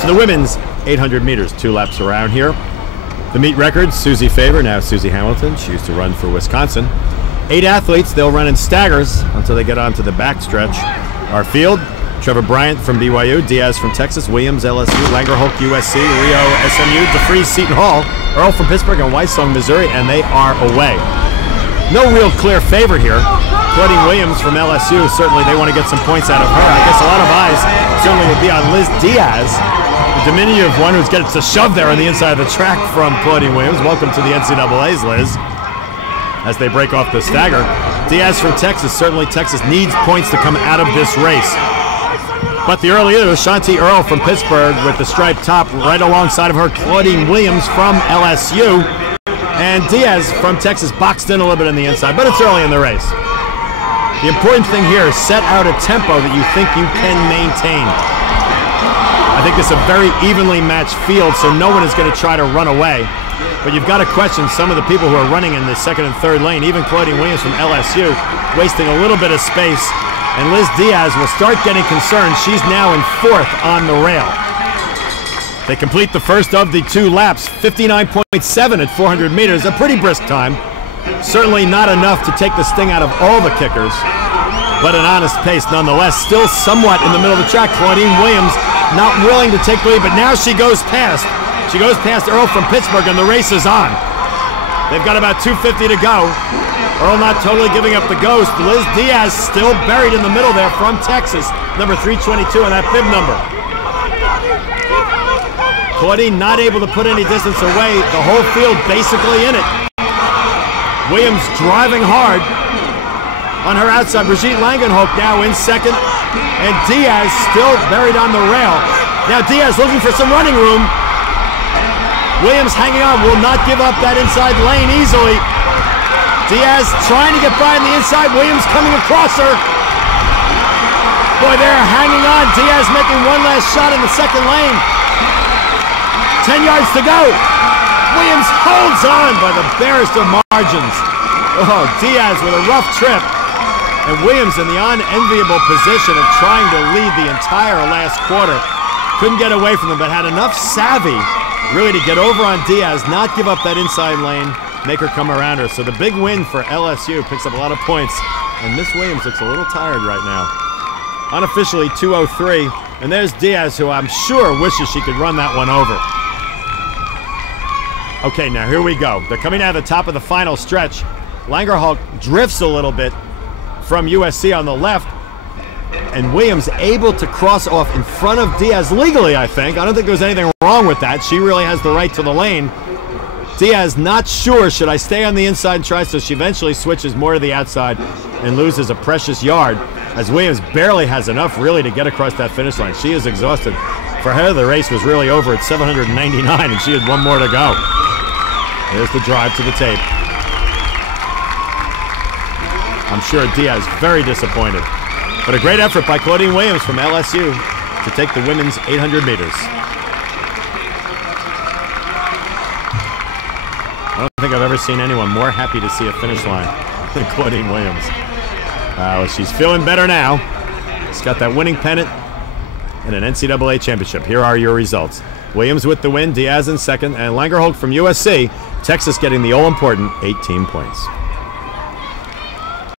to the women's 800 meters. 2 laps around here. The meet records, Susie Faber, now Susie Hamilton. She used to run for Wisconsin. 8 athletes, they'll run in staggers until they get onto the backstretch. Our field, Trevor Bryant from BYU, Diaz from Texas, Williams, LSU, Langerholk, USC, Rio, SMU, DeFries, Seton Hall, Earl from Pittsburgh, and Weissong, Missouri, and they are away. No real clear favorite here. Claudine Williams from LSU, certainly they want to get some points out of her. I guess a lot of eyes certainly would be on Liz Diaz, the diminutive one who's getting a shove there on the inside of the track from Claudine Williams. Welcome to the NCAAs, Liz. As they break off the stagger. Diaz from Texas, certainly Texas needs points to come out of this race. But the early leader was Shanti Earl from Pittsburgh with the striped top right alongside of her, Claudine Williams from LSU. And Diaz from Texas boxed in a little bit on the inside, but it's early in the race. The important thing here is set out a tempo that you think you can maintain. I think this is a very evenly matched field, so no one is going to try to run away. But you've got to question some of the people who are running in the second and third lane. Even Claudine Williams from LSU wasting a little bit of space. And Liz Diaz will start getting concerned. She's now in 4th on the rail. They complete the first of the 2 laps, 59.7 at 400 meters, a pretty brisk time. Certainly not enough to take the sting out of all the kickers, but an honest pace nonetheless. Still somewhat in the middle of the track. Claudine Williams not willing to take the lead, but now she goes past. She goes past Earl from Pittsburgh, and the race is on. They've got about 2:50 to go. Earl not totally giving up the ghost. Liz Diaz still buried in the middle there from Texas, number 322 on that bib number. Claudine not able to put any distance away. The whole field basically in it. Williams driving hard on her outside. Brigitte Langenhoek now in 2nd, and Diaz still buried on the rail. Now Diaz looking for some running room. Williams hanging on, will not give up that inside lane easily. Diaz trying to get by on the inside. Williams coming across her. Boy, they're hanging on. Diaz making one last shot in the 2nd lane. 10 yards to go. Williams holds on by the barest of margins. Oh, Diaz with a rough trip. And Williams in the unenviable position of trying to lead the entire last quarter. Couldn't get away from them, but had enough savvy really to get over on Diaz, not give up that inside lane, make her come around her. So the big win for LSU, picks up a lot of points. And Miss Williams looks a little tired right now. Unofficially 2:03. And there's Diaz, who I'm sure wishes she could run that one over. Okay, now here we go. They're coming out of the top of the final stretch. Langerholk drifts a little bit from USC on the left. And Williams able to cross off in front of Diaz legally, I think. I don't think there's anything wrong with that. She really has the right to the lane. Diaz not sure, should I stay on the inside and try? So she eventually switches more to the outside and loses a precious yard, as Williams barely has enough really to get across that finish line. She is exhausted. For her, the race was really over at 799, and she had one more to go. Here's the drive to the tape. I'm sure Diaz very disappointed. But a great effort by Claudine Williams from LSU to take the women's 800 meters. I don't think I've ever seen anyone more happy to see a finish line than Claudine Williams. Well, she's feeling better now. She's got that winning pennant and an NCAA championship. Here are your results. Williams with the win, Diaz in 2nd, and Langerholk from USC. Texas getting the all-important 18 points.